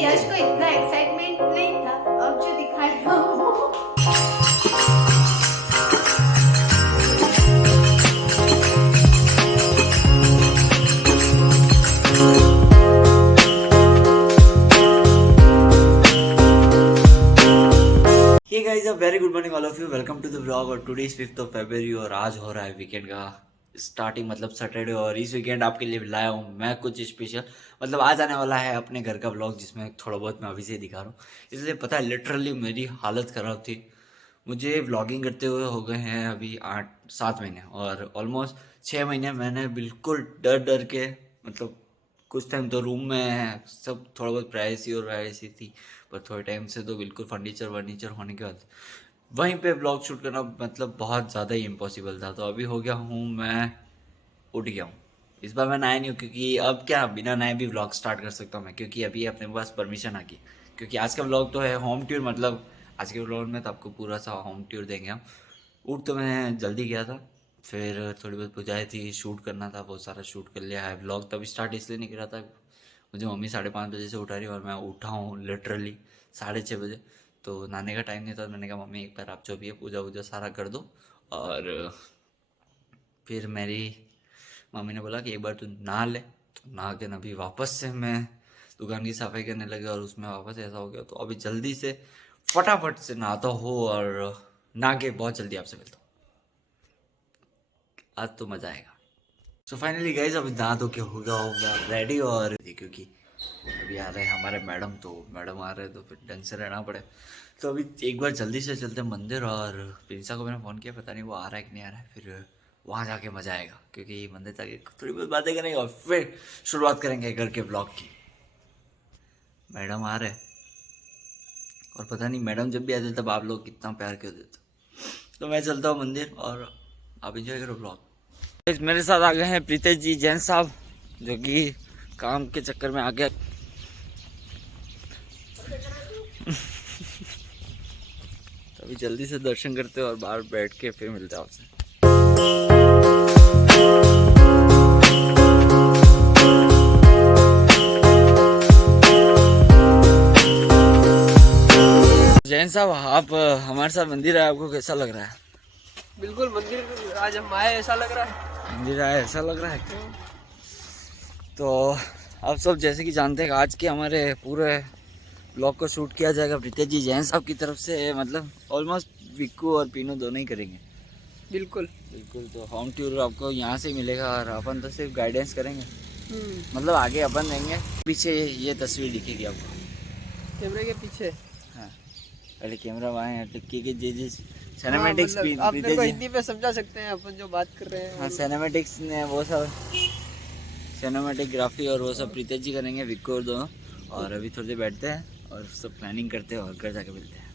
यश को इतना एक्साइटमेंट नहीं था, अब जो दिखा रहा हूँ। Hey guys, a very good morning all of you. Welcome to the vlog और today is 5th of February और आज हो रहा है वीकेंड का स्टार्टिंग, मतलब सैटरडे। और इस वीकेंड आपके लिए लाया हूँ मैं कुछ स्पेशल। मतलब आज आने वाला है अपने घर का व्लॉग, जिसमें थोड़ा बहुत मैं अभी से दिखा रहा हूँ। इसलिए पता है लिटरली मेरी हालत ख़राब थी। मुझे व्लॉगिंग करते हुए हो गए हैं अभी 8-7 महीने, और ऑलमोस्ट 6 महीने मैंने बिल्कुल डर डर के, मतलब कुछ टाइम तो रूम में सब थोड़ा बहुत प्राइवेसी थी, पर थोड़े टाइम से तो बिल्कुल फर्नीचर होने के बाद वहीं पे ब्लॉग शूट करना मतलब बहुत ज़्यादा ही इम्पॉसिबल था। तो अभी हो गया हूँ, मैं उठ गया हूँ। इस बार मैं नहाया नहीं हूँ, क्योंकि अब क्या बिना नहाए भी व्लॉग स्टार्ट कर सकता हूँ मैं, क्योंकि अभी अपने पास परमिशन आ गई। क्योंकि आज का व्लॉग तो है होम टूर, मतलब आज के व्लॉग में तो आपको पूरा सा होम टूर देंगे हम। उठ तो मैं जल्दी गया था, फिर थोड़ी बहुत पूजाएँ थी, शूट करना था, बहुत सारा शूट कर लिया है। व्लॉग तब स्टार्ट इसलिए नहीं करा था, मुझे मम्मी 5:30 बजे से उठा रही और मैं उठा हूँ लिटरली 6:30 बजे। तो नहाने का टाइम नहीं था, मैंने कहा मम्मी एक बार आप जो भी है पूजा वूजा सारा कर दो। और फिर मेरी मम्मी ने बोला कि एक बार तू नहा ले, तो नहा के अभी वापस से मैं दुकान की सफाई करने लगे, और उसमें वापस ऐसा हो गया। तो अभी जल्दी से फटाफट से नहाता हूँ और नहा के बहुत जल्दी आपसे मिलता हूँ। आज तो मज़ा आएगा। सो फाइनली गाइस, अभी नहा धो के हो गया होगा रेडी, और क्योंकि अभी आ रहे हैं हमारे मैडम, तो मैडम आ रहे हैं तो फिर ढंग से रहना पड़े। तो अभी एक बार जल्दी से चलते हैं मंदिर, और प्रिंसा को मैंने फ़ोन किया, पता नहीं वो आ रहा है कि नहीं आ रहा है। फिर वहाँ जाके मज़ा आएगा, क्योंकि मंदिर जाके थोड़ी बहुत बातें करेंगे और फिर शुरुआत करेंगे घर के ब्लॉग की। मैडम आ रहे हैं, और पता नहीं मैडम जब भी आते तब आप लोग कितना प्यार क्यों देते। तो मैं चलता हूँ मंदिर, और आप इंजॉय करो ब्लॉग। मेरे साथ आ गए हैं प्रीतेश जी जैन साहब, जो कि काम के चक्कर में आ गए। तो अभी जल्दी से दर्शन करते हैं और बाहर बैठ के फिर मिलते हैं आपसे। जैन साहब, आप हमारे साथ मंदिर आए, आपको कैसा लग रहा है? बिल्कुल, मंदिर आज हम आए ऐसा लग रहा है। मंदिर आए ऐसा लग रहा है। तो आप सब जैसे कि जानते हैं, आज के हमारे पूरे ब्लॉग को शूट किया जाएगा प्रीतेश जी जैन साहब की तरफ से। मतलब ऑलमोस्ट विक्कू और पीनू दोनों ही करेंगे। बिल्कुल बिल्कुल, तो होम टूर आपको यहाँ से मिलेगा, और अपन तो सिर्फ गाइडेंस करेंगे। मतलब आगे अपन देंगे, पीछे ये तस्वीर दिखेगी आपको कैमरे के पीछे। हाँ, पहले कैमरा वहाँ है, टिक्की के जे सिनेमैटिक्स भी आप मेरे को जी। हिंदी में समझा सकते हैं अपन जो बात कर रहे हैं। हाँ, सिनेमैटिक्स ने वो सब सिनेमैटिकग्राफी और वो सब प्रीतेश जी करेंगे, विक्कू और दोनों। और अभी थोड़ी देर बैठते हैं और सब प्लानिंग करते हैं, और घर जाके मिलते हैं।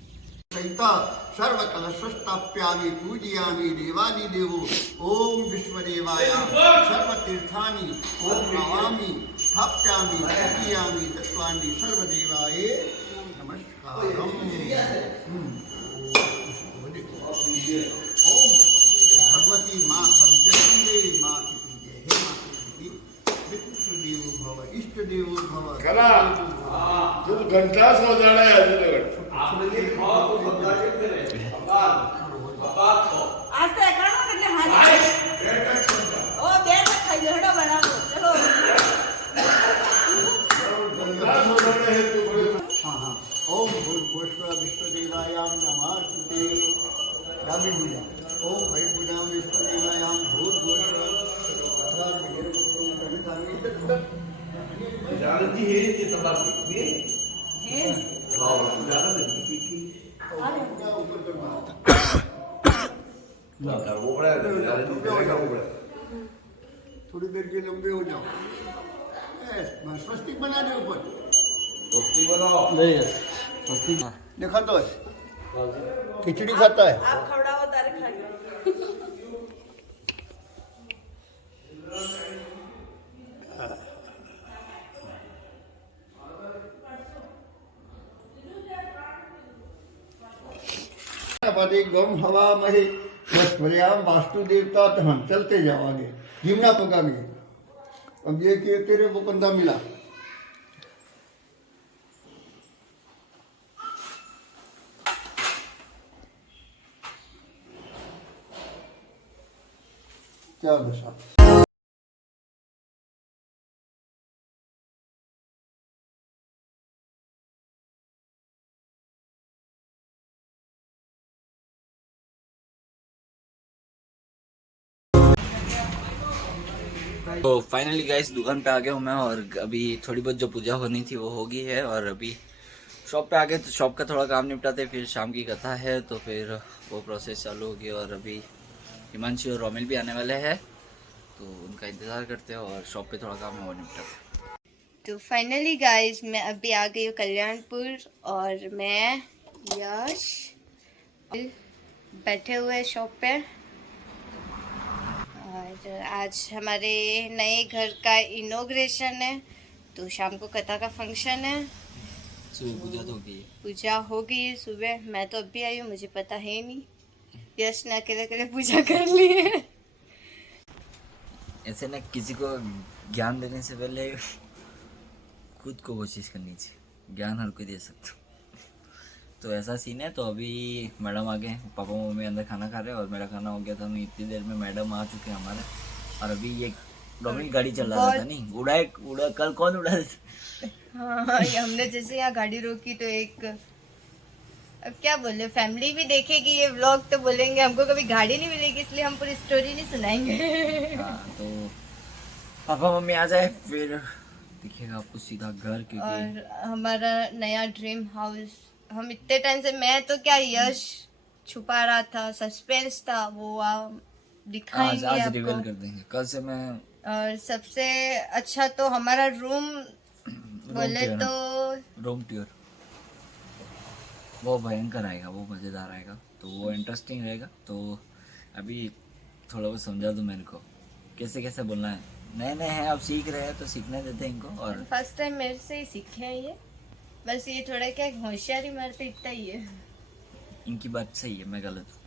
सर्वकलशस्थाप्यामि पूजयामि देवादि देवो ओम विश्वदेवाय सर्वतीर्थानि ओम नमामि स्थाप्यामि पूजयामि तत्वानि सर्वदेवाय नमस्कारम। ओम भगवती माँ भगवती माँ की जय। हे माँ की विपुत्र देवो भव इष्ट देवो भव। करा तू घंटा सो जाना है अजून आज तो एकरा में करने हाथ ओ बेड में खाई हड़ो बना दो चलो। घंटा सो जाना है तू हाँ हाँ। ओम भूर्भुवस्सुः विश्वदेवायां नमः स्तुते रामी पूजा। ओम भैभुजां विश्वदेवायां भूर्भुवस्सुः अथवा जानती है ये तबाह कितनी है वाह जाना है की ऊपर करना वो बड़ा है थोड़ी देर के लंबे हो जाओ। स्वस्तिक बना दे ऊपर। दोस्ती बनाओ स्वस्तिक देखा तो है खिचड़ी खाता है। आप खवड़ाओ तारे खाइए। गम हवा महे वस्त्रयाम वास्तु देवता। तो हम चलते जाओगे जिमना पकागे। अब ये कि तेरे को कंधा मिला क्या दशा। तो फाइनली गाइस दुकान पे आ गया हूँ मैं, और अभी थोड़ी बहुत जो पूजा होनी थी वो हो गई है, और अभी शॉप पे आ गए तो शॉप का थोड़ा काम निपटाते, फिर शाम की कथा है तो फिर वो प्रोसेस चालू होगी, और अभी हिमांशी और रोमिल भी आने वाले हैं तो उनका इंतज़ार करते हैं, और शॉप पे थोड़ा काम है वो निपटाते। तो फाइनली गाइस मैं अभी आ गई हूँ कल्याणपुर, और मैं यश बैठे हुए शॉप पे, और आज हमारे नए घर का इनॉग्रेशन है, तो शाम को कथा का फंक्शन है। सुबह पूजा तो हो गई है। पूजा हो गई है सुबह, मैं तो अभी आई हूँ, मुझे पता है नहीं। यश ने अकेले अकेले पूजा कर ली है। ऐसे ना किसी को ज्ञान देने से पहले खुद को कोशिश करनी चाहिए, ज्ञान हर कोई दे सकता। तो ऐसा सीन है। तो अभी मैडम आ गए, पापा मम्मी अंदर खाना खा रहे हैं और मेरा खाना हो गया था, मैं इतनी देर में मैडम आ चुके हैं हमारे। और अभी ये डोमिनिक गाड़ी चला रहा था, नहीं उड़ा कल कौन उड़ा। हाँ, ये हमने जैसे यहाँ गाड़ी रोकी तो एक, अब क्या बोले, फैमिली भी देखेगी ये व्लॉग तो बोलेंगे हमको कभी गाड़ी नहीं मिलेगी, इसलिए हम पूरी स्टोरी नहीं सुनाएंगे। हाँ, तो पापा मम्मी आ जाए फिर दिखेगा आपको सीधा घर, क्योंकि और हमारा नया ड्रीम हाउस, हम इतने टाइम से, मैं तो क्या, यश छुपा रहा था, सस्पेंस था, वो दिखाएंगे आज आपको। रिवील कर देंगे कल से मैं। और सबसे अच्छा तो हमारा रूम बोले तो रूम टूर वो भयंकर आएगा, वो मज़ेदार आएगा, तो वो इंटरेस्टिंग रहेगा। तो अभी थोड़ा बहुत समझा दूँ मेरे को कैसे कैसे बोलना है, नए नए हैं, आप सीख रहे हैं तो सीखने देते हैं इनको। और फर्स्ट टाइम मेरे से ही सीखे हैं ये, बस ये थोड़ा क्या होशियारी मारते इतना ही है। इनकी बात सही है, मैं गलत हूँ,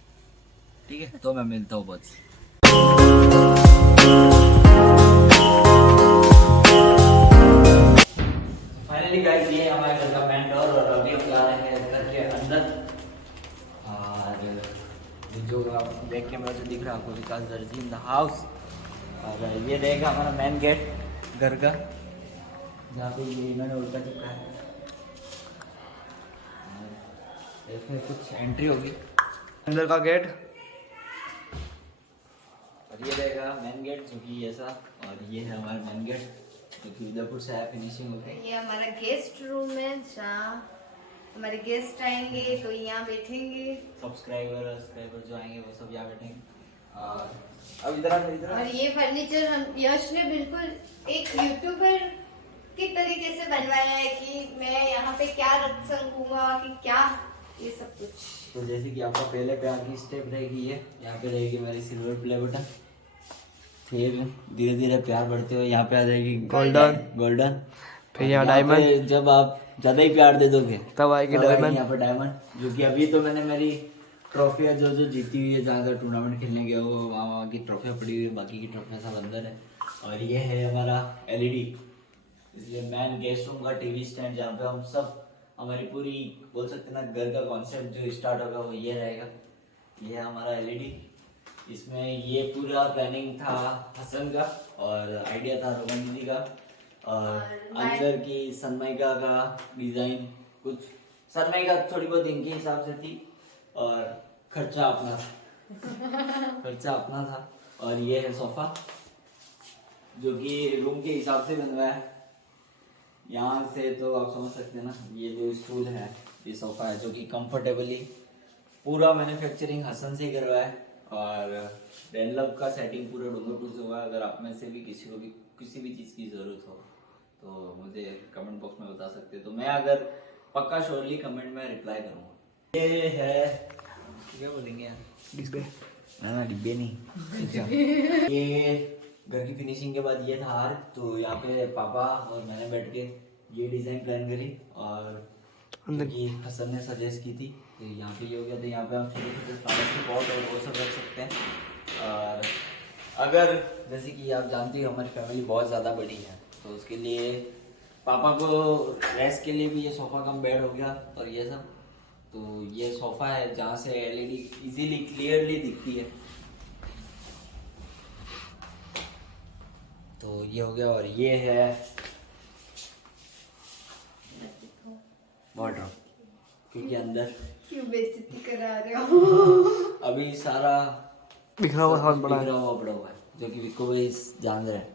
ठीक है। तो मैं मिलता हूँ बहुत। फाइनली गाइस ये हमारे घर का मेन डोर, और अभी हम जा रहे हैं घर के अंदर। और जो आप देख के मुझे दिख रहा है आपको, विकास दर्जी इन द हाउस। और ये रहेगा हमारा मेन गेट घर का, जहाँ पे ये इन्होंने उल्टा चिपका है। इसमें कुछ एंट्री होगी अंदर का गेट, और ये रहेगा मेन गेट जो कि ऐसा, और ये है हमारा मेन गेट जो कि उदयपुर से है, फिनिशिंग होके। ये हमारा गेस्ट रूम है, जहाँ हमारे गेस्ट आएंगे तो यहाँ बैठेंगे। सब्सक्राइबर जो आएंगे वो सब यहाँ बैठेंगे। और अब इधर और ये फर्नीचर हम यश ने बिल्कुल एक यूट्यूबर के तरीके से बनवाया है कि मैं यहाँ पे क्या रख सकूंगा, कि क्या ये सब कुछ। तो जैसे कि आपका पहले प्यार की स्टेप रहेगी, ये यहाँ पे रहेगी मेरी सिल्वर प्ले बटन, फिर धीरे धीरे प्यार बढ़ते हुए यहाँ पे आ जाएगी गोल्डन, फिर यहाँ डायमंड। जब आप ज्यादा ही प्यार दे दोगे तब आएगी डायमंड। यहाँ पे डायमंड, जो कि अभी तो मैंने मेरी ट्रॉफियाँ जो जीती हुई है, जहाँ से टूर्नामेंट खेलने गए वो वहाँ की ट्रॉफियाँ पड़ी हुई है, बाकी की ट्रॉफियाँ सब अंदर है। और ये है हमारा LED, इसलिए मैन गेस्ट रूम का टीवी स्टैंड, जहाँ पे हम सब हमारी पूरी बोल सकते ना घर का कॉन्सेप्ट जो स्टार्ट होगा वो ये रहेगा। ये है हमारा LED, इसमें ये पूरा प्लानिंग था हसन का, और आइडिया था रोमन दीदी का, और अंदर की सनमाइका का डिज़ाइन कुछ सनमाइका थोड़ी बहुत इनके हिसाब से थी, और खर्चा अपना था। और ये है सोफ़ा जो कि रूम के हिसाब से बनवाया है। यहाँ से तो आप समझ सकते हैं ना, ये जो स्टूल है ये सोफ़ा है जो कि कंफर्टेबली पूरा मैन्युफैक्चरिंग हसन से ही करवाया है, और डेनलव का सेटिंग पूरा डूंगरपुर से हुआ है। अगर आप में से भी किसी को भी किसी भी चीज़ की ज़रूरत हो तो मुझे कमेंट बॉक्स में बता सकते हैं, तो मैं अगर पक्का श्योरली कमेंट में रिप्लाई करूँगा। ये है क्या बोलेंगे यार, डिब्बे, ना डिब्बे नहीं। ये घर की फिनिशिंग के बाद ये था हार, तो यहाँ पे पापा और मैंने बैठ के ये डिज़ाइन प्लान करी, और ये हसन ने सजेस्ट की थी, तो यहाँ पे ये हो गया। तो यहाँ पे हम छोटे छोटे फ्लावर्स के पॉट और वो सब रख सकते हैं। और अगर जैसे कि आप जानते हो हमारी फैमिली बहुत ज़्यादा बड़ी है, तो उसके लिए पापा को रेस्ट के लिए भी ये सोफ़ा कम बेड हो गया, और ये सब। तो ये सोफ़ा है जहाँ से LED इजीली क्लियरली दिखती है। तो ये हो गया और ये है वार्डरोब, क्योंकि अंदर क्यों बेइज्जती करा रहे हो? अभी सारा बिखरा हुआ सामान पड़ा है। बिखरा हुआ है, जो कि विको भाई जान रहे हैं।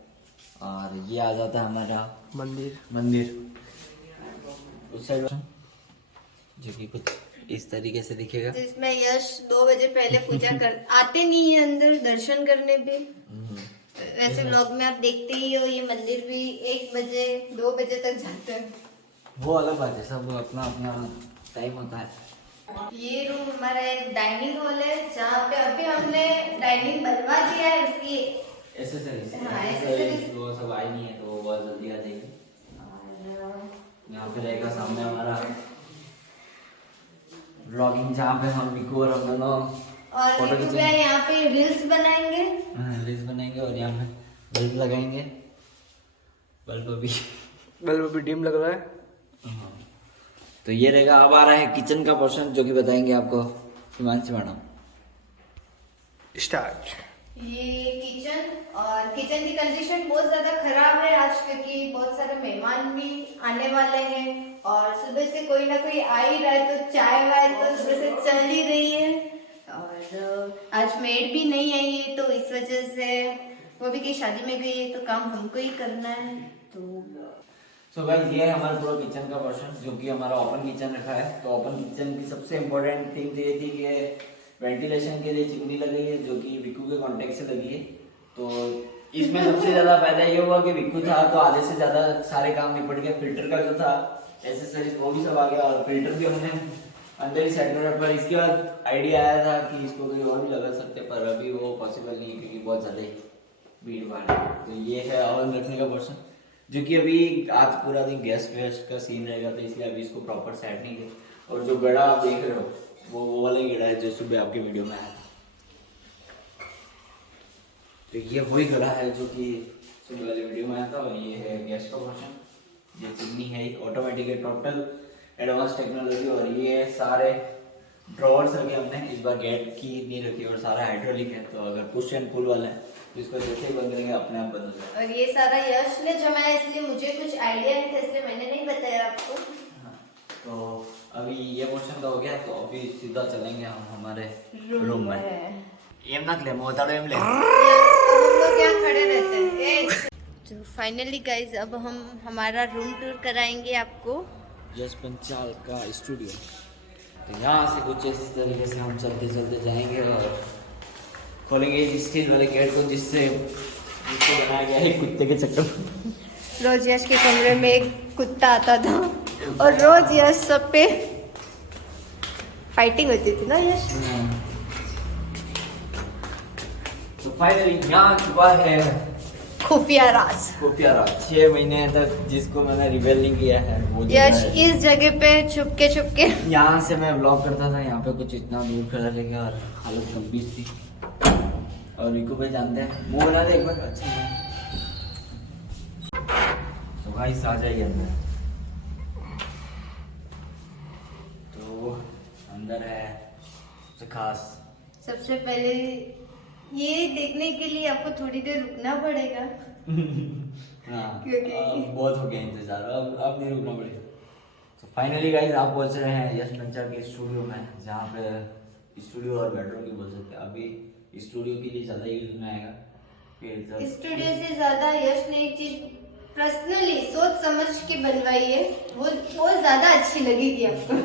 और ये आ जाता है हमारा मंदिर उस साइड, जो कि कुछ इस तरीके से दिखेगा। जिसमें यश 2 बजे पहले पूजा कर आते नहीं है अंदर दर्शन करने भी। वैसे व्लॉग में आप देखते ही हो, ये मंदिर भी 1 बजे 2 बजे तक जाता है। वो अलग बात है, सब अपना अपना टाइम होता है। ये रूम हमारा एक डाइनिंग हॉल है, जहाँ पे अभी हमने डाइनिंग बनवा दिया है। उसकी एसेसरीज हाँ, accessories। वो सब आई नहीं है तो वो बहुत जल्दी आ जाएगी। यहाँ पे रहेगा सामने हमारा व्लॉगिंग, जहाँ पे हम विको और हम दोनों और फोटो यूट्यूब खींचेंगे, पे यहाँ पे रील्स बनाएंगे। रील्स बनाएंगे और यहाँ पे बल्ब लगाएंगे। बल्ब अभी डिम लग रहा है। तो ये रहेगा। अब आ रहा है किचन का पोर्शन, जो कि बताएंगे आपको हिमांशी मैडम। स्टार्ट। ये किचन, और किचन की कंडीशन बहुत ज्यादा खराब है आज, क्योंकि बहुत सारे मेहमान भी आने वाले हैं और सुबह से कोई ना कोई आ ही रहा है, तो चाय वाय तो सुबह से चल ही रही है। और आज मेड भी नहीं आई है, तो इस वजह से वो भी कहीं शादी में गई है, तो काम हमको ही करना है। सो गाइस, ये है हमारा पूरा किचन का पोर्शन, जो कि हमारा ओपन किचन रखा है। तो ओपन किचन की सबसे इम्पोर्टेंट थिंग ये थी कि वेंटिलेशन के लिए चिमनी लगी है, जो कि विक्कू के कॉन्टेक्ट से लगी है। तो इसमें सबसे ज्यादा फायदा ये हुआ कि विक्कू था तो आधे से ज्यादा सारे काम निपट गए। फिल्टर का जो था एसेसरीज वो भी सब आ गया, और फिल्टर भी हमने अंदर ही सेट करा। पर इसके बाद आइडिया आया था कि इसको कोई और भी लगा सकते, पर अभी वो पॉसिबल नहीं है क्योंकि बहुत ज्यादा भीड़ भाड़ है। तो ये है ओवन रखने का पोर्शन, जो कि अभी आज पूरा दिन गेस्ट वेस्ट का सीन रहेगा, तो इसलिए अभी इसको प्रॉपर सेट नहीं किया। और जो गड़ा आप देख रहे हो वो वाला ही गड़ा है जो सुबह आपके वीडियो में आया था। तो ये वही गड़ा है जो कि सुबह वाले वीडियो में आया था। और ये है गैस का पोर्शन, ये चिमनी है ऑटोमेटिक है, टोटल एडवांस टेक्नोलॉजी। और ये सारे ड्रॉवर्स रखे हमने, इस बार गेट की नहीं रखी, और सारा हाइड्रोलिक है। तो अगर पुश एंड पुल वाला है तो इसको जैसे ही बंद करेंगे अपने आप बंद हो जाएगा। और ये सारा यश ने जमाया, इसलिए मुझे कुछ आइडिया नहीं था, इसलिए मैंने नहीं बताया आपको। तो अभी ये पोर्शन तो हो गया, तो अभी सीधा चलेंगे हम हमारे रूम में। एम ना ले मोताड़ो एम ले, हम लोग यहाँ खड़े रहते हैं। तो फाइनली गाइज, अब हम हमारा रूम टूर कराएंगे आपको। यश पंचाल का स्टूडियो। तो यहाँ से कुछ इस तरीके से हम चलते चलते जाएंगे और खोलेंगे इस स्टील वाले गेट को, जिससे बनाया गया है कुत्ते के चक्कर। रोज यश के कमरे में एक कुत्ता आता था और रोज यश सब पे फाइटिंग होती थी ना यश। तो फाइनली यहाँ छुपा है खुफिया राज। 6 महीने तक जिसको मैंने रिवील नहीं किया है वो यश इस जगह पे छुपके यहाँ से मैं ब्लॉग करता था। यहाँ पे कुछ इतना दूर खड़ा रहेगा और हालत गंभीर थी। और विको भाई जानते हैं, मुंह बना दे एक बार। अच्छा तो भाई आ जाइए अंदर। तो अंदर है सबसे खास। सबसे पहले ये देखने के लिए आपको थोड़ी देर रुकना पड़ेगा। हाँ, क्योंकि अब बहुत हो गया इंतजार, अब नहीं रुकना पड़ेगा। तो फाइनली गाइस आप पहुंच रहे हैं यश पंचाल के स्टूडियो में, जहाँ पे स्टूडियो और बेडरूम भी बोल सकते हैं। अभी स्टूडियो के लिए ज़्यादा यूज में आएगा। फिर स्टूडियो से ज्यादा यश ने एक चीज पर्सनली सोच समझ के बनवाई है, वो बहुत ज्यादा अच्छी लगेगी आपको।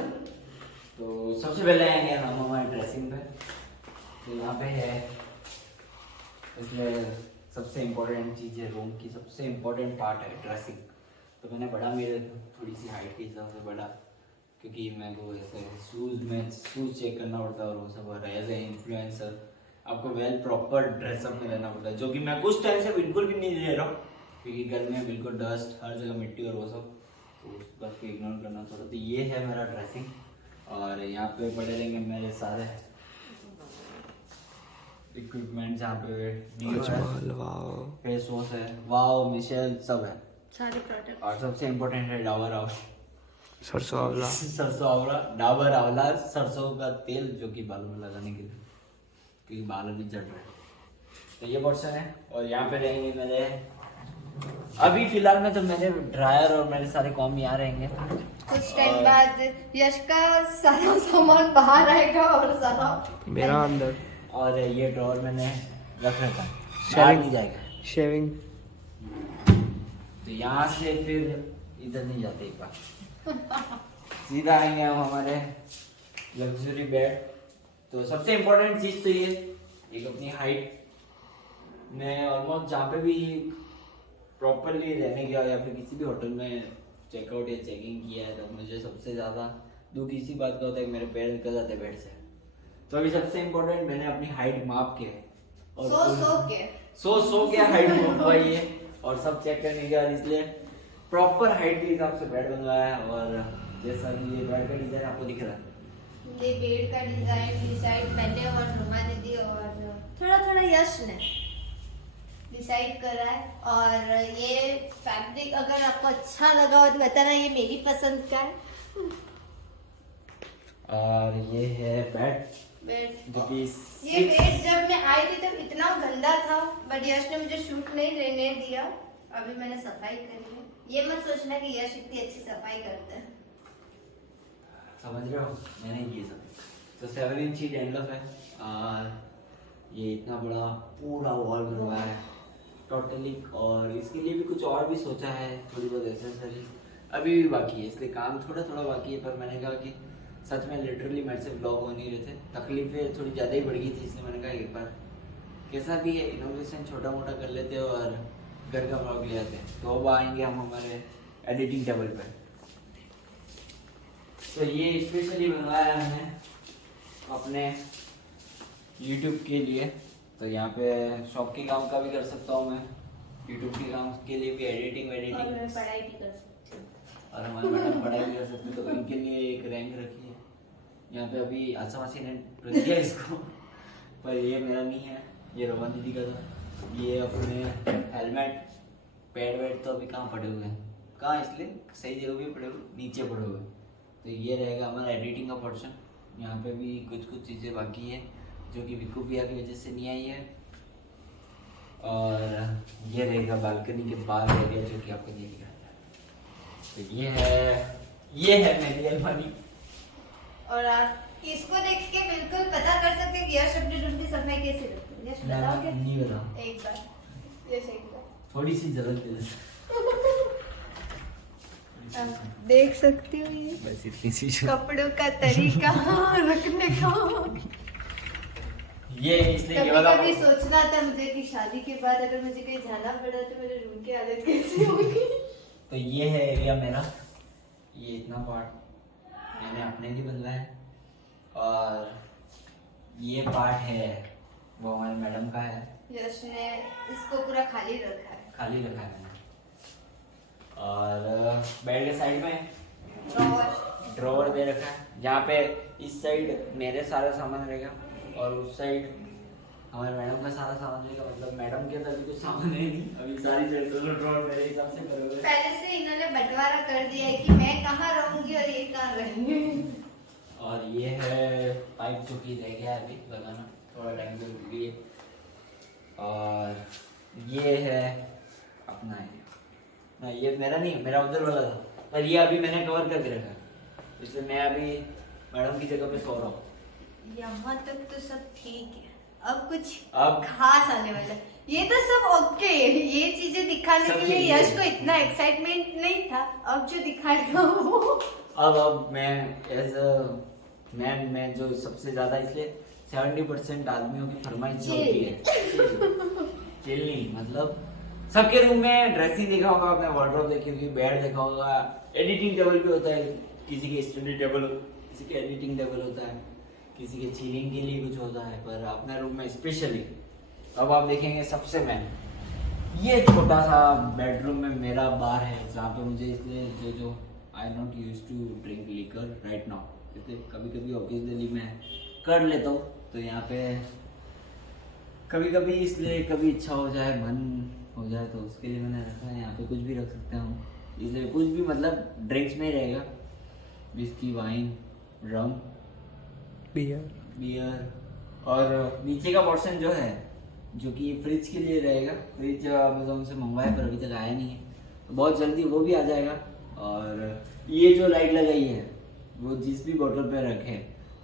तो सबसे पहले आएंगे हम हमारे ड्रेसिंग पे। तो यहाँ पे है, इसमें सबसे इम्पोर्टेंट चीज़ है रूम की, सबसे इम्पोर्टेंट पार्ट है ड्रेसिंग। तो मैंने बड़ा, मेरे थोड़ी सी हाइट के हिसाब से बड़ा, क्योंकि मेरे को ऐसे शूज़ चेक करना पड़ता है और वो सब। और एज ए इन्फ्लुएंसर आपको वेल प्रॉपर ड्रेसअप में रहना पड़ता है, जो कि मैं कुछ टाइम से बिल्कुल भी नहीं ले रहा हूँ, क्योंकि घर में बिल्कुल डस्ट, हर जगह मिट्टी और वो सब, तो उस बात को इग्नोर करना पड़ा। तो ये है मेरा ड्रेसिंग। और यहाँ पे पड़े रहेंगे मेरे सारे इक्विपमेंट, जहाँ पे फेस वॉश है, वाओ मिशेल सब है, सारे प्रोडक्ट। और सबसे इम्पोर्टेंट है डाबर आंवला, सरसों आंवला, सरसों आंवला, डाबर आंवला, सरसों का तेल, जो कि बालों में लगाने के लिए, क्योंकि बाल भी झड़ रहे हैं। तो ये पोर्शन है। और यहाँ पे रहेंगे मेरे अभी फिलहाल में तो मेरे ड्रायर और मेरे सारे कॉम यहाँ रहेंगे। कुछ टाइम बाद यश का सारा सामान बाहर आएगा और सारा मेरा अंदर। और ये ड्रॉर मैंने रख रखा है, बाहर शेविंग नहीं जाएगा। शेविंग। तो यहाँ से फिर इधर नहीं जाते, एक बार सीधा आएंगे हम हमारे लग्जरी बेड। तो सबसे इम्पोर्टेंट चीज़ तो ये एक अपनी हाइट। मैं ऑलमोस्ट जहाँ पे भी प्रॉपरली रहने गया या फिर किसी भी होटल में चेकआउट या चेकिंग किया है, तो मुझे सबसे ज़्यादा दुख इसी बात का होता है कि मेरे पैर निकल जाते हैं बेड से। तो अभी सबसे इम्पोर्टेंट मैंने अपनी हाइट माप के और सो के हाइट मापवाई है और सब चेक करने के बाद इसलिए प्रॉपर हाइट के हिसाब से बेड बनवाया है। और जैसा कि ये बेड का डिजाइन आपको दिख रहा है, ये बेड का डिजाइन डिसाइड मैंने और रोमा दीदी और थोड़ा यश ने डिसाइड करा है। और ये फैब्रिक अगर आपको अच्छा लगा हो तो बताना, ये मेरी पसंद का है। और ये है बेड जो कि ये बेड जब मैं आई थी तब इतना गंदा था, बट यश ने मुझे शूट नहीं रहने दिया। अभी मैंने सफाई करी है। ये मत सोचना कि यश इतनी अच्छी सफाई करता है। समझ रहे हो, मैंने ये सब तो 7 इंच डैंडलफ है। और ये इतना बड़ा पूरा वॉल बनवाया है टोटली। और इसके लिए भी कुछ और भी सोचा है, थोड़ी बहुत एसेसरीज अभी भी बाकी है, इसलिए काम थोड़ा बाकी है। पर मैंने कहा कि सच में लिटरली मेरे से ब्लॉग हो नहीं रहे थे, तकलीफें थोड़ी ज़्यादा ही बढ़ गई थी, इसलिए मैंने कहा एक बार कैसा भी है इनोवेशन छोटा मोटा कर लेते हो और घर का ब्लॉग ले आते हैं। तो अब आएंगे हम हमारे एडिटिंग टेबल पर। तो ये स्पेशली बनवाया है मैंने अपने YouTube के लिए। तो यहाँ पे शॉप के काम का भी कर सकता हूँ मैं, YouTube के काम के लिए भी एडिटिंग और मैं पढ़ाई भी कर सकती हूँ। और हमारे मैडम पढ़ाई भी कर सकते हैं। तो इनके लिए एक रैंक रखी है यहाँ पे। अभी आसामासी ने रख दिया इसको, पर ये मेरा नहीं है, ये रोहन दीदी का था। ये अपने हेलमेट पैड वैड तो अभी कहाँ पड़े हुए हैं, कहाँ इसलिए सही जगह भी पड़े हुए, नीचे पड़े हुए। तो ये रहेगा हमारा एडिटिंग का पोर्शन। यहाँ पे भी कुछ चीज़ें बाकी है जो कि विकू भैया की वजह से नहीं आई है। और ये रहेगा बालकनी के बाहर एरिया जो कि आपको दिया गया। तो ये है मेरी अलमारी। और आप इसको देख के बिल्कुल पता कर सकते हैं कि यश अपने रूम की सफाई कैसे रखते हैं। यश बताओगे? नहीं बताओ, एक बार यश एक बार थोड़ी सी जरूरत है देख सकती हो ये बस इतनी सी। कपड़ों का तरीका रखने का। ये इसलिए कभी केवल कभी सोचना था मुझे कि शादी के बाद अगर मुझे कहीं जाना पड़ा तो मेरे रूम की हालत कैसी होगी। तो ये है एरिया मेरा, ये इतना पार्ट मैंने अपने लिए बनवाया है। और ये पार्ट है वो हमारे मैडम का है। यश ने इसको पूरा खाली रखा है। खाली रखा है मैंने। और बेड के साइड में ड्रॉवर दे रखा है, जहाँ पे इस साइड मेरे सारा सामान रहेगा और उस साइड हमारे मैडम का सारा सामान रहेगा। मतलब मैडम के अंदर भी कुछ सामान है नहीं, अभी सारी ड्रॉवर मेरे हिसाब से करे हुए। पहले से इन्होंने बंटवारा कर दिया है कि मैं कहाँ रहूंगी और ये कहाँ रहेंगे। और ये है पाइप जो कि रह गया है अभी लगाना, थोड़ा टाइम लिए। और ये है अपना एरिया ना, ये मेरा नहीं, मेरा उधर वाला था, पर ये अभी मैंने कवर करके रखा है, इसलिए मैं अभी मैडम की जगह पे सो रहा हूँ। यहाँ तक तो सब ठीक है, अब कुछ अब खास आने वाला है। ये तो सब ओके, ये चीजें दिखाने के लिए यश को इतना एक्साइटमेंट नहीं था। अब जो दिखाएगा वो अब मैं एज अ मैन, मैं जो सबसे ज्यादा, इसलिए 70% आदमियों की फरमाइश जो होती है चिल नहीं, मतलब सबके रूम में ड्रेसिंग देखा होगा आपने, वार्डरोब देखी होगी, बेड देखा होगा, एडिटिंग टेबल भी होता है, किसी के स्टडी टेबल, किसी के एडिटिंग टेबल होता है, किसी के चिलिंग के लिए कुछ होता है, पर अपने रूम में स्पेशली अब आप देखेंगे सबसे मैन ये छोटा सा बेडरूम में मेरा बार है, जहाँ पे मुझे इसलिए जो I not use to drink liquor right now, जैसे कभी कभी ओकेजनली मैं कर लेता हूँ, तो यहाँ पे कभी कभी इसलिए कभी इच्छा हो जाए, मन हो जाए, तो उसके लिए मैंने रखा है। यहाँ पे कुछ भी रख सकते हूँ, इसलिए कुछ भी मतलब ड्रिंक्स में ही रहेगा, विस्की, वाइन, रम, बियर। और नीचे का पोर्शन जो है जो कि फ्रिज के लिए रहेगा। फ्रिज अमेजोन से मंगवाया पर अभी तक आया नहीं है, तो बहुत जल्दी वो भी आ जाएगा। और ये जो लाइट लगाई है वो जिस भी बोतल पे रखे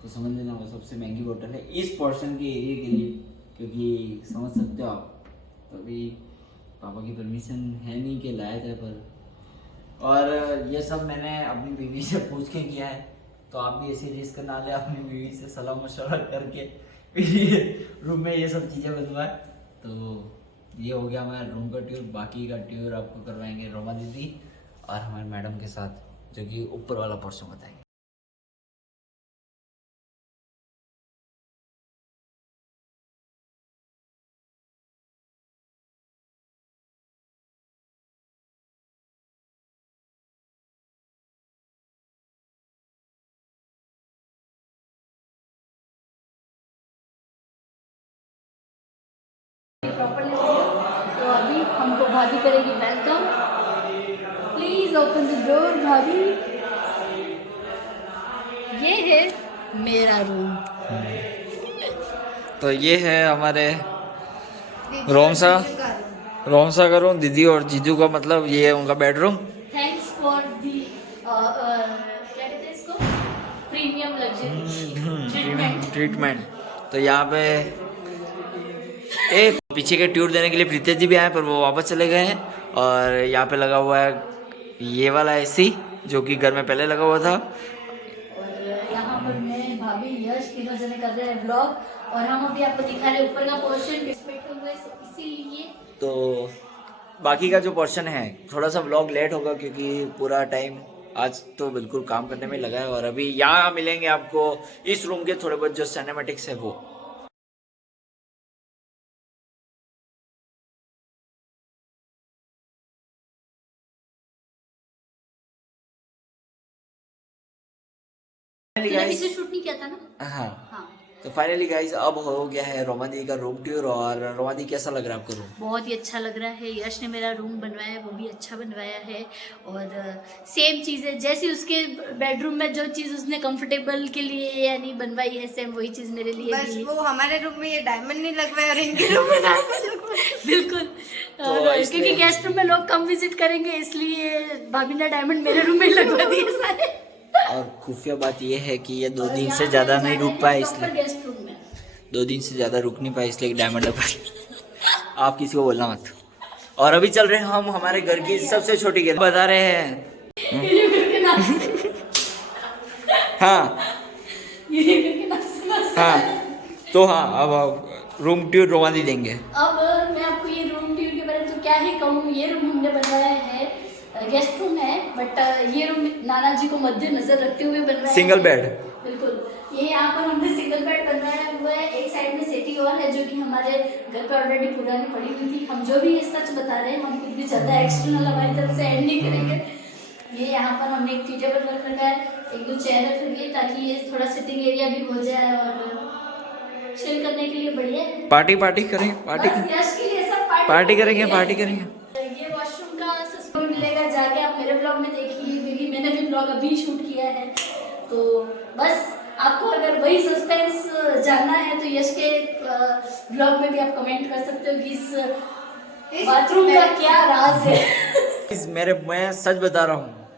तो समझ लेना वो सबसे महंगी बोतल है इस पोर्शन के एरिया के लिए, क्योंकि समझ सकते हो आप। तो अभी पापा की परमिशन है नहीं कि लाया जाए पर। और ये सब मैंने अपनी बीवी से पूछ के किया है, तो आप भी ऐसे रिस्क ना ले, अपनी बीवी से सलाह मशवरा करके रूम में ये सब चीज़ें बनवाए। तो ये हो गया हमारा रूम का टूर। बाकी का टूर आपको करवाएंगे रोमा दीदी और हमारे मैडम के साथ, जो कि ऊपर वाला पोर्शन बताएंगे। प्रॉपर्ली तो अभी हमको भाभी करेगी welcome. Please open the door भाभी। ये है मेरा रूम। तो ये है हमारे रोमसा का रूम, दीदी और जीजू का, मतलब ये है उनका बेडरूम। थैंक्स फॉर दी क्या कहते हैं इसको, प्रीमियम लग्जरी ट्रीटमेंट। तो यहाँ पे पीछे के ट्यूर देने के लिए प्रीतेश जी भी आए पर वो वापस चले गए हैं। और यहाँ पे लगा हुआ है ये वाला एसी जो कि घर में पहले लगा हुआ था। और यहाँ पर मैं भाभी यश तीनों जने कर रहे हैं ब्लॉग, और हम अभी आपको दिखा रहे हैं ऊपर का पोर्शन इसीलिए। तो बाकी का जो पोर्शन है थोड़ा सा व्लॉग लेट होगा क्योंकि पूरा टाइम आज तो बिल्कुल काम करने में लगा है। और अभी यहाँ मिलेंगे आपको इस रूम के थोड़े बहुत जो सिनेमैटिक्स है वो। पीछे शूट नहीं किया था ना। हाँ। तो फाइनली गाइस अब हो गया है रोमा दी का रूम टूर। और रोमा दी कैसा लग रहा है आपको रूम? बहुत ही अच्छा लग रहा है। यश ने मेरा रूम बनवाया है, वो भी अच्छा बनवाया है। और सेम चीज़ है जैसी उसके बेडरूम में जो चीज़ उसने कंफर्टेबल के लिए यानी बनवाई है, सेम वही चीज़ मेरे लिए बस वो हमारे रूम में ये डायमंड नहीं लगवाया और इनके रूम में डायमंड बिल्कुल। क्योंकि गेस्ट रूम में लोग कम विजिट करेंगे इसलिए भाभी ने डायमंड मेरे रूम में लगवा दिए सारे। और खुफिया बात यह है कि ये 2 दिन से ज़्यादा नहीं रुक पाए, इसलिए 2 दिन से ज़्यादा रुक नहीं पाए इसलिए डायमंड लगा। आप किसी को बोलना मत। और अभी चल रहे हैं हम हमारे घर की सबसे छोटी गैलरी बता रहे हैं। हाँ हाँ, तो हाँ अब रूम टूर रोमा दी देंगे। अब मैं आपको ये रूम टूर के बारे में तो क्या ही कहूँ। ये रूम हमने बनवाया है, गेस्ट रूम है, बट ये रूम नाना जी को मद्देनजर रखते हुए बनवाया है। सिंगल बेड, बिल्कुल। ये यहाँ पर हमने सिंगल बेड बनवाया हुआ है। एक साइड में सेटी और है जो कि हमारे घर पे ऑलरेडी पुरानी पड़ी हुई थी। हम जो भी ये सच बता रहे हैं, हम कुछ भी ज़्यादा एक्सटर्नल हमारी तरफ से ऐड नहीं करेंगे। ये यहाँ पर हमने एक टी टेबल रख रखा है, 1-2 चेयर रख रखी है ताकि ये थोड़ा सिटिंग एरिया भी हो जाए और चिल करने के लिए बढ़िया है। पार्टी करेंगे, यश के लिए सब पार्टी करेंगे। ये वॉशरूम का सस्पेंस मिलेगा, जाके आप मेरे ब्लॉग में देखिए क्योंकि मैंने भी ब्लॉग अभी शूट किया है। तो बस आपको अगर वही सस्पेंस जानना है तो यश के ब्लॉग में भी आप कमेंट कर सकते हो कि इस बाथरूम का क्या राज है। मैं सच बता रहा हूँ,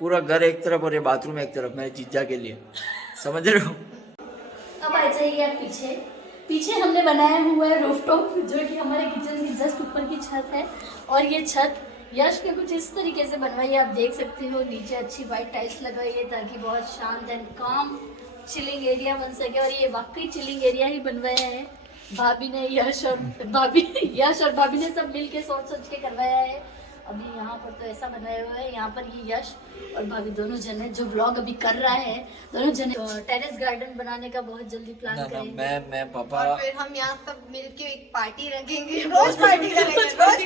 पूरा घर एक तरफ और ये बाथरूम एक तरफ, मेरे जीजा के लिए, समझ रहे हो? अब आ जाइए आप पीछे हमने बनाया हुआ है रूफटॉप जो कि हमारे किचन की जस्ट ऊपर की छत है। और ये छत यश ने कुछ इस तरीके से बनवाई है, आप देख सकते हो। नीचे अच्छी वाइट टाइल्स लगाई है ताकि बहुत शांत एंड काम चिलिंग एरिया बन सके। और ये वाकई चिलिंग एरिया ही बनवाया है भाभी ने। यश और भाभी ने सब मिल के सोच के करवाया है। अभी यहाँ पर तो ऐसा बनाया हुआ है, यहाँ पर ये यश और भाभी दोनों जने जो व्लॉग अभी कर रहा है, दोनों जने टेरेस गार्डन बनाने का बहुत जल्दी प्लान करेंगे। मैं पापा और फिर हम यहाँ सब मिलके एक पार्टी रखेंगे, रोज पार्टी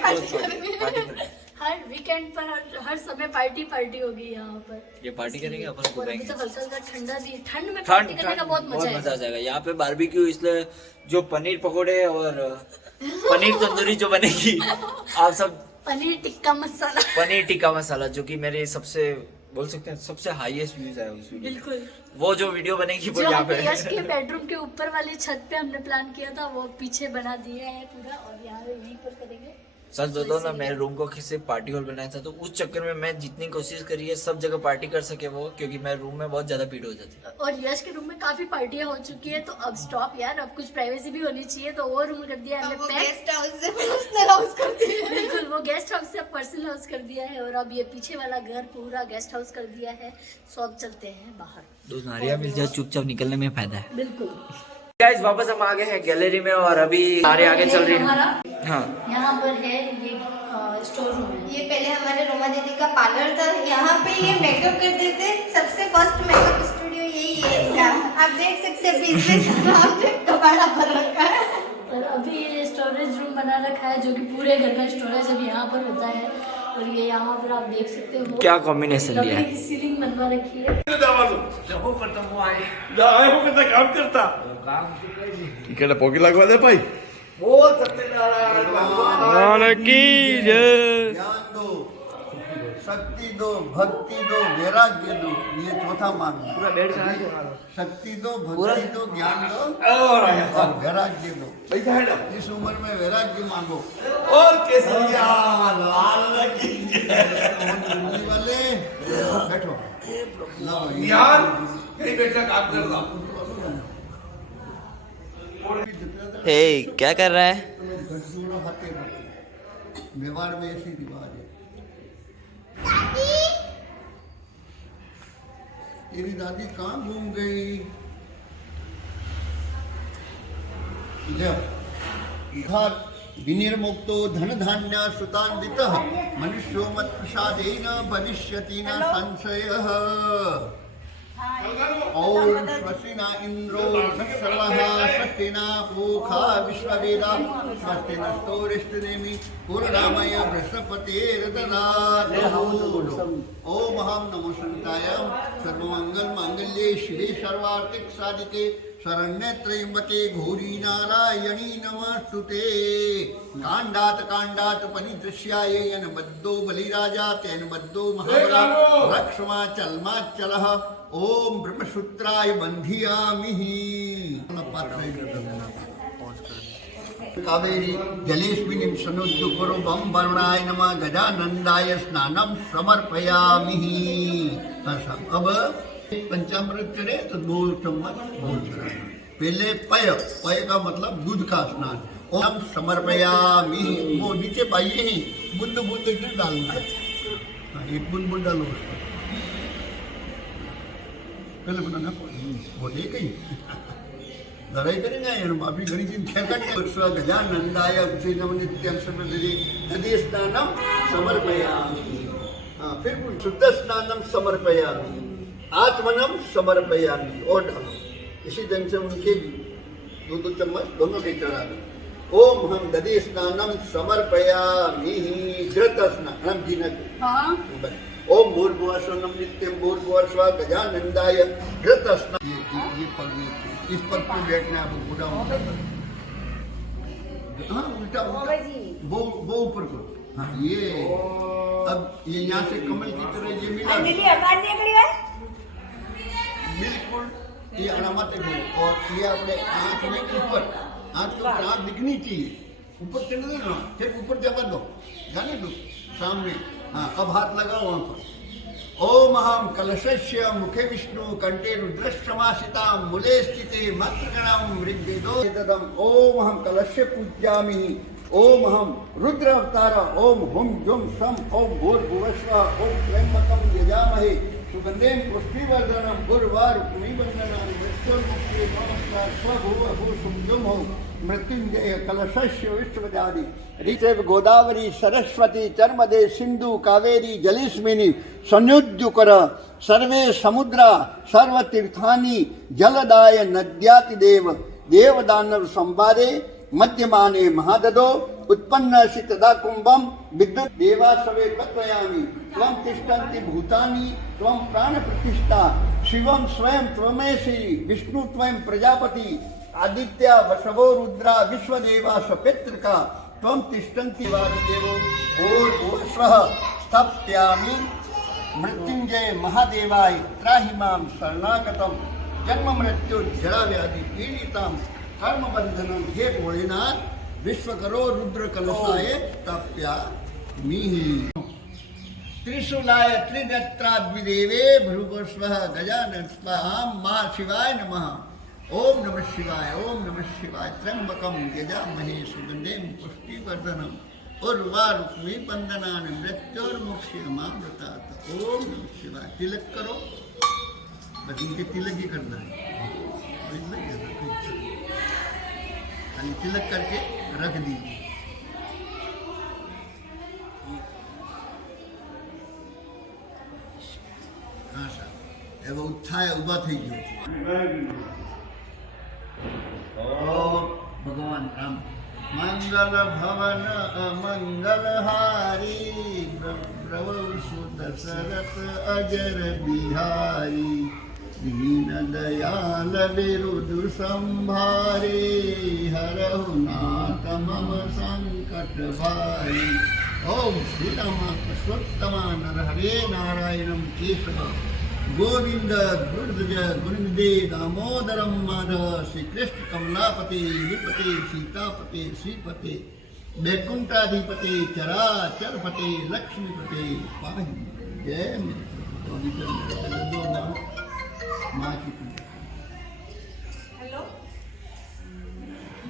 करेंगे। हर वीकेंड पर हर समय पार्टी होगी यहाँ पर। ये पार्टी करेंगे अपन को, अभी तो हल्का ठंडा भी, ठंड में पार्टी करने का बहुत मजा आ जाएगा। यहाँ पे बारबेक्यू, इसलिए जो पनीर पकोड़े और पनीर तंदूरी जो बनेगी, आप सब पनीर टिक्का मसाला जो कि मेरी सबसे बोल सकते हैं सबसे हाईएस्ट व्यूज आया उस वीडियो। बिल्कुल। वो जो वीडियो बनेगी वो जो यहाँ पे हमने यश के बेडरूम के ऊपर वाली छत पे हमने प्लान किया था वो पीछे बना दिया है पूरा, और यहाँ पे यहीं पर करेंगे। सच बताओ ना, मेरे रूम को किसी पार्टी हॉल बनाया था, तो उस चक्कर में मैं जितनी कोशिश करी है सब जगह पार्टी कर सके वो, क्योंकि मेरे रूम में बहुत ज्यादा भीड़ हो जाती है। और यश के रूम में काफी पार्टियां हो चुकी है, तो अब स्टॉप यार, अब कुछ प्राइवेसी भी होनी चाहिए, तो वो रूम कर दिया हमने पैक। गेस्ट हाउस से पर्सनल हाउस कर दिया। बिल्कुल, वो गेस्ट हाउस से पर्सनल हाउस कर दिया है, और अब ये पीछे वाला घर पूरा गेस्ट हाउस कर दिया है। सो अब चलते हैं बाहर। दो नारियां मिल जाए, चुपचाप निकलने में फायदा है। बिल्कुल। गाइस वापस हम आ गए हैं गैलरी में, और अभी सारे आगे चल रही हमारा है। हाँ, यहाँ पर है ये स्टोर रूम है। ये पहले हमारे रोमा दीदी का पार्लर था, यहाँ पे ये मेकअप करते थे। सबसे फर्स्ट मेकअप स्टूडियो यही है। आप देख सकते हैं बिजनेस आपने कबाड़ा भर रखा है। और अभी ये स्टोरेज रूम बना रखा है, जो कि पूरे घर का स्टोरेज अब यहाँ पर होता है। और ये यहाँ पर आप देख सकते हो क्या कॉम्बिनेशन लिया है। लकड़ी की सीलिंग बनवा रखी है। इकडे पोगी लागवा दे भाई। ज्ञान दो, शक्ति दो, भक्ति दो, वैराग्य दो, ये चौथा मार्ग। पूरा बेड शक्ति दो, भक्ति दो, ज्ञान दो और वैराग्य दो। इस उम्र में वैराग्य मांगो। और केसरिया लाल की दिल्ली वाले बैठो। लो यार कहीं बेटा काम कर रहा। हे क्या कर रहा है? घटजोड़ा हाथे रखो। मेवाड़ में ऐसी रिवाज है। तेरी दादी कहाँ घूम गई? विनिर्मुक्तो धन धान्य सुतान्वितः मनुष्यो मत् प्रसादेन भविष्यति न संशयः। ओम स्वस्तिना इंद्रो सर्वः स्वस्तिना पूषा विश्ववेदा स्वस्तिना स्तोरिष्टनेमि पूर्णरामय बृहस्पतिर्दधातु। ओम अहं नमो संताय सर्वमंगल मांगल्ये शिवे सर्वार्थिक साधिके शरण्ये त्र्यंबके घोरी नारायणी नमस्तुते। कांडात परिदृश्याय येन बद्धो बलिराजा तेन बद्धो महाबला रक्षमा चलमाचलः। ओम ब्रह्मसूत्राय बंधियामि। कावेरी जलेस्मिन् सनुद्दुकुरु बम वरुणाय नमः गजानंदाय स्नानम समर्पयामि। अब पंचामृत चढ़े तो 2 चम्मच दूध चढ़ाना। पहले पय का मतलब दूध का स्नान। ओम समर्पयामि, वो नीचे पाइए ही बूंद बूंद डालना है। एक बूंद बूंद डालो उसको। पहले बनाना वो दे गई लड़ाई करेंगे यार माफी घड़ी दिन खेल गजानंदाय नित्यम समृद्धि नदी स्नानम समर्पयामि। फिर शुद्ध स्नानम समर्पयामि, आत्मनम समर्पयामि। और डालो इसी ढंग से उनके भी 2 चम्मच दोनों के चढ़ा दो। ओम हम दधि स्नानम समर्पयामि। घृत स्नानम जीनक। ओम भूर्भुवस्वः नित्यं भूर्भुवस्वः गजानंदाय घृत स्नान। ये पग इस पग पे बैठना है। बूढ़ा हाँ उल्टा वो ऊपर को। हाँ ये अब ये यहाँ से कमल की तरह ये मिला बिल्कुल। ये अनामत है और ये अपने आँख में ऊपर, आँख के ऊपर आँख दिखनी चाहिए। ऊपर चढ़ देना, फिर ऊपर जगा दो, जाने दो सामने। हाँ अब हाथ लगाओ वहाँ पर। ओम अहम कलशस्य मुखे विष्णु कंठे रुद्रश्रमासिता मूले स्थिते मात्रगणम ऋग्वेदो तदम। ओम अहम कलशस्य पूज्यामि। ओम अहम रुद्र अवतार। ओम हुम जुम सम ओम भूर्भुवस्वः। ओम त्र्यंबकम यजामहे सुगंधेन पुष्टिवर्धनम गुरुवार कुमीवंदनानि मृत्युर्मुक्ति नमस्कार स्वभुव सुमजुम हो मृत्युंजय कलशस्य विश्वजादि ऋचैव गोदावरी सरस्वती चर्मदे सिंधु कावेरी जलेस्मिनी संयुज्युकर सर्वे समुद्रा सर्वतीर्थानि जलदाय नद्यातिदेव देवदानव संवादे मध्यमाने महाददो उत्पन्न तदा कुंभम विद्युत देवासवे कत्वयामि। त्वं तिष्ठन्ति भूतानि त्वं प्राण प्रतिष्ठा शिवम स्वयं त्वमेषि विष्णु त्वं प्रजापति आदित्य वसवो रुद्रा विश्वदेवा सपितृका त्वं तिष्ठन्ति वादिदेवो भूर्भुवस्वः स्थापयामि मृत्युंजय महादेवाय त्राहि मां शरणागतम जन्म मृत्यु जरा व्याधि पीड़िताम कर्म बंधनम। हे भोलेनाथ विश्वकरो रुद्र कलशाय तप्या मीहि त्रिशूलाय त्रिनेत्राद्विदेवे भृगुस्वः गजानन स्वाहा मां शिवाय नमः। ओम नमः शिवाय, ओम नमः शिवाय। त्र्यंबकम यजामहे सुगंधिम पुष्टिवर्धनम उर्वारुक्मी बंदनानि मृत्योर्मुक्षीयमामृतात्। ओम नमः शिवाय। तिलक करो, बस इनके तिलक ही करना है। खाली तिलक करके रख दीजिए। हाँ साहब, एवं उत्थाय उभा थी गयो। ओम भगवान राम मंगल भवन मंगल हारी प्रभु सुदशरथ अजर बिहारी दीन दयाल विरुद्ध संभारे हरहु नाथ मम संकट भारी। ओम श्री राम पुरुषोत्तमा नरहरे नारायणं केशव गोविंद गुरुज गुरुदे दामोदरम माधव श्री कृष्ण कमलापते विपते सीतापते श्रीपते वैकुंठाधिपते चराचरपते लक्ष्मीपते पाहि। जय माँ की पूजा। हेलो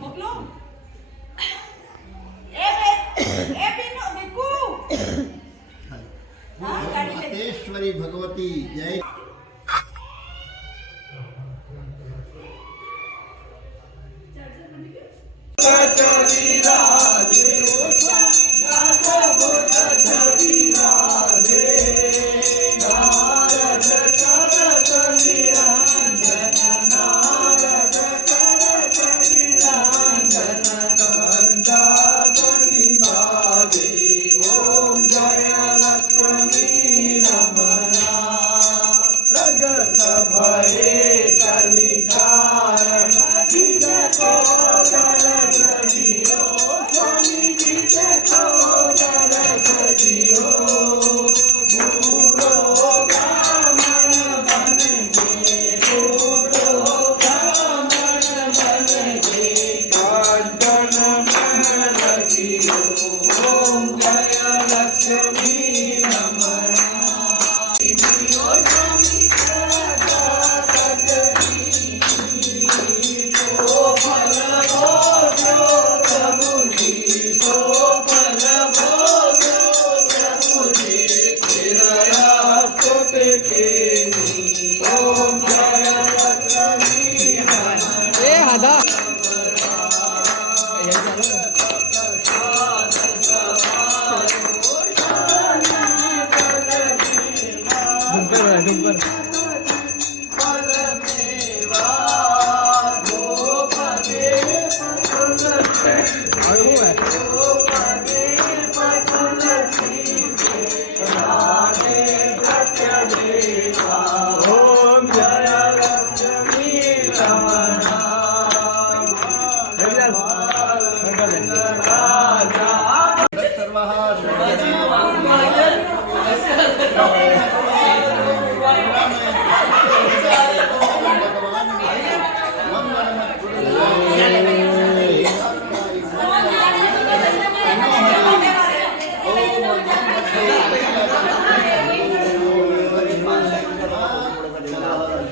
मोकलो ए बिनो बिकू हाँ गाड़ी ले मातेश्वरी भगवती जय।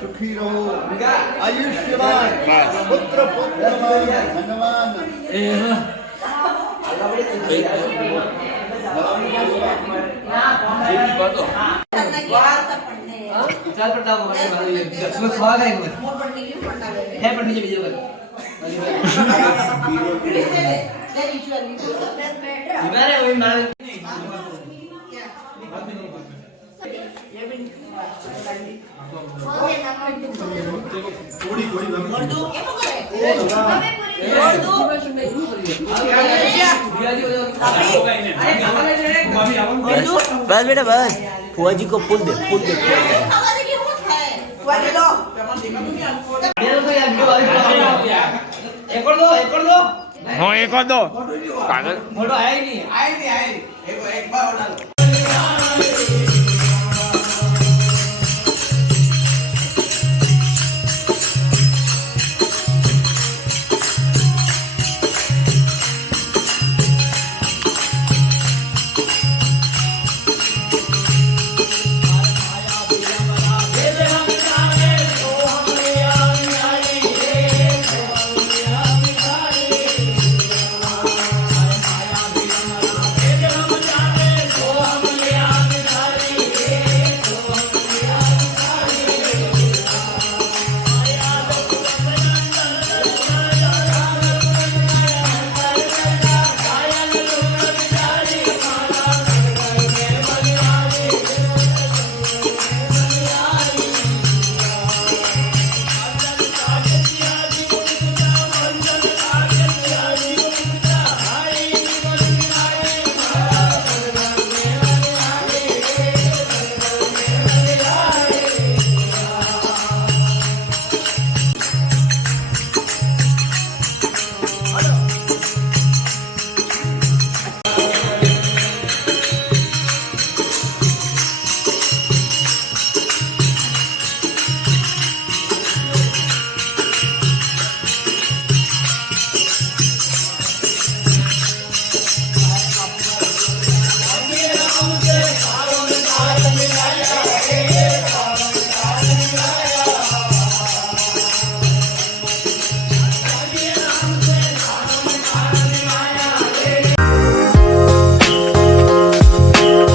सुखी रहो, आयुष्यवान, पुत्र पुत्रवान, धनवान। बस बेटा बस, फुआ जी को फूल दे फूल दे। एक और दो हाँ एक और दो कागज फोटो आया ही नहीं एक बार